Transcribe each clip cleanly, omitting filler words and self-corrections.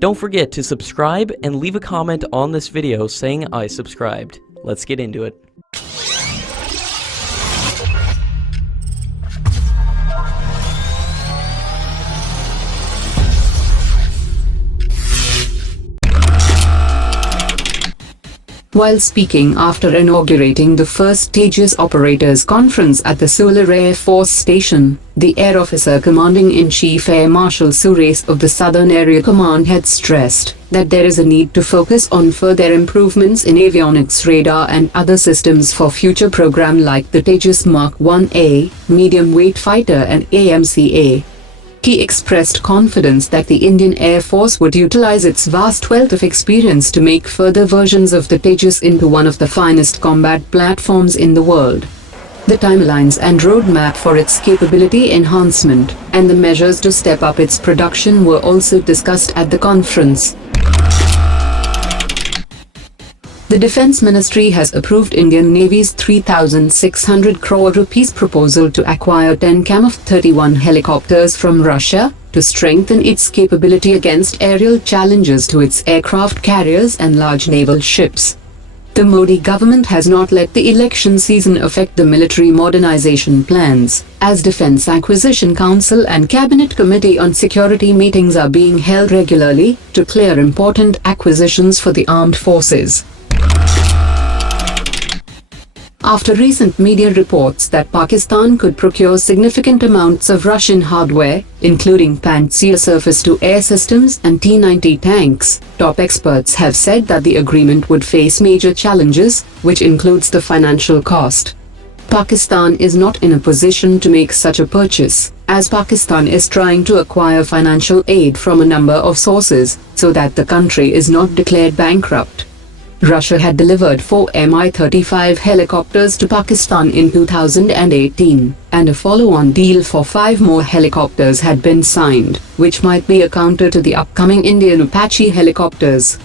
Don't forget to subscribe and leave a comment on this video saying I subscribed. Let's get into it. While speaking after inaugurating the first Tejas Operators Conference at the Sulur Air Force Station, the Air Officer Commanding-in-Chief Air Marshal Suresh of the Southern Area Command had stressed that there is a need to focus on further improvements in avionics, radar and other systems for future program like the Tejas MK1A, medium-weight fighter and AMCA. He expressed confidence that the Indian Air Force would utilize its vast wealth of experience to make further versions of the Tejas into one of the finest combat platforms in the world. The timelines and roadmap for its capability enhancement and the measures to step up its production were also discussed at the conference. The Defence Ministry has approved Indian Navy's 3,600 crore rupees proposal to acquire 10 Ka-31 helicopters from Russia to strengthen its capability against aerial challenges to its aircraft carriers and large naval ships. The Modi government has not let the election season affect the military modernization plans, as Defence Acquisition Council and Cabinet Committee on Security meetings are being held regularly to clear important acquisitions for the armed forces. After recent media reports that Pakistan could procure significant amounts of Russian hardware, including Pantsir surface-to-air systems and T-90 tanks, top experts have said that the agreement would face major challenges, which includes the financial cost. Pakistan is not in a position to make such a purchase, as Pakistan is trying to acquire financial aid from a number of sources, so that the country is not declared bankrupt. Russia had delivered 4 Mi-35 helicopters to Pakistan in 2018, and a follow-on deal for 5 more helicopters had been signed, which might be a counter to the upcoming Indian Apache helicopters.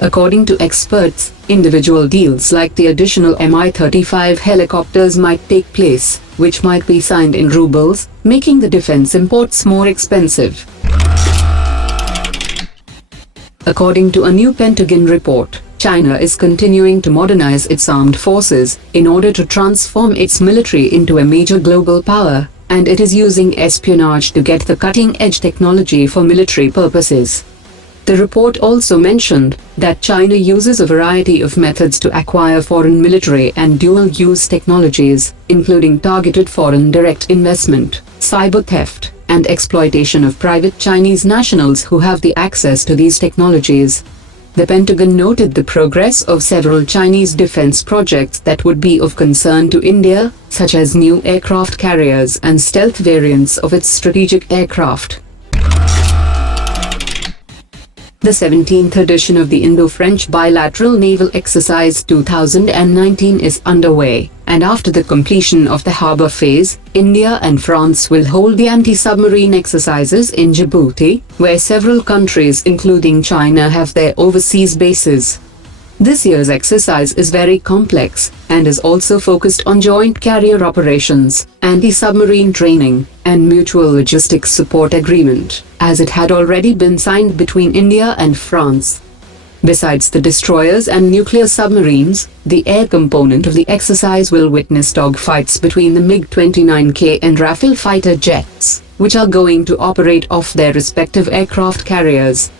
According to experts, individual deals like the additional Mi-35 helicopters might take place, which might be signed in rubles, making the defense imports more expensive. According to a new Pentagon report, China is continuing to modernize its armed forces in order to transform its military into a major global power, and it is using espionage to get the cutting-edge technology for military purposes. The report also mentioned that China uses a variety of methods to acquire foreign military and dual-use technologies, including targeted foreign direct investment, cyber theft, and exploitation of private Chinese nationals who have the access to these technologies. The Pentagon noted the progress of several Chinese defense projects that would be of concern to India, such as new aircraft carriers and stealth variants of its strategic aircraft. The 17th edition of the Indo-French Bilateral Naval Exercise 2019 is underway, and after the completion of the harbour phase, India and France will hold the anti-submarine exercises in Djibouti, where several countries including China have their overseas bases. This year's exercise is very complex, and is also focused on joint carrier operations, anti-submarine training, and mutual logistics support agreement, as it had already been signed between India and France. Besides the destroyers and nuclear submarines, the air component of the exercise will witness dogfights between the MiG-29K and Rafale fighter jets, which are going to operate off their respective aircraft carriers.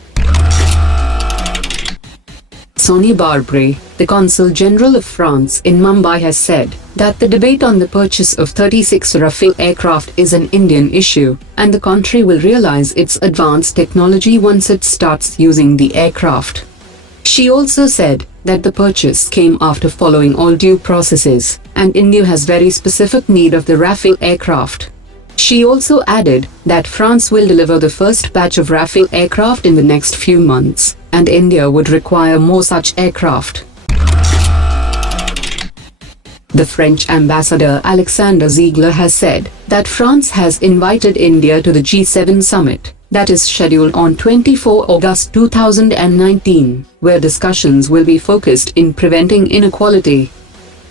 Sonny Barbry, the Consul General of France in Mumbai, has said that the debate on the purchase of 36 Rafale aircraft is an Indian issue, and the country will realize its advanced technology once it starts using the aircraft. She also said that the purchase came after following all due processes, and India has very specific need of the Rafale aircraft. She also added that France will deliver the first batch of Rafale aircraft in the next few months, and India would require more such aircraft. The French ambassador Alexander Ziegler has said that France has invited India to the G7 summit, that is scheduled on 24 August 2019, where discussions will be focused in preventing inequality.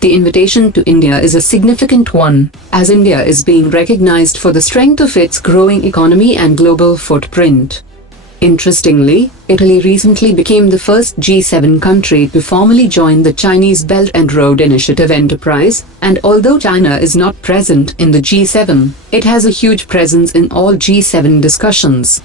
The invitation to India is a significant one, as India is being recognized for the strength of its growing economy and global footprint. Interestingly, Italy recently became the first G7 country to formally join the Chinese Belt and Road Initiative enterprise, and although China is not present in the G7, it has a huge presence in all G7 discussions.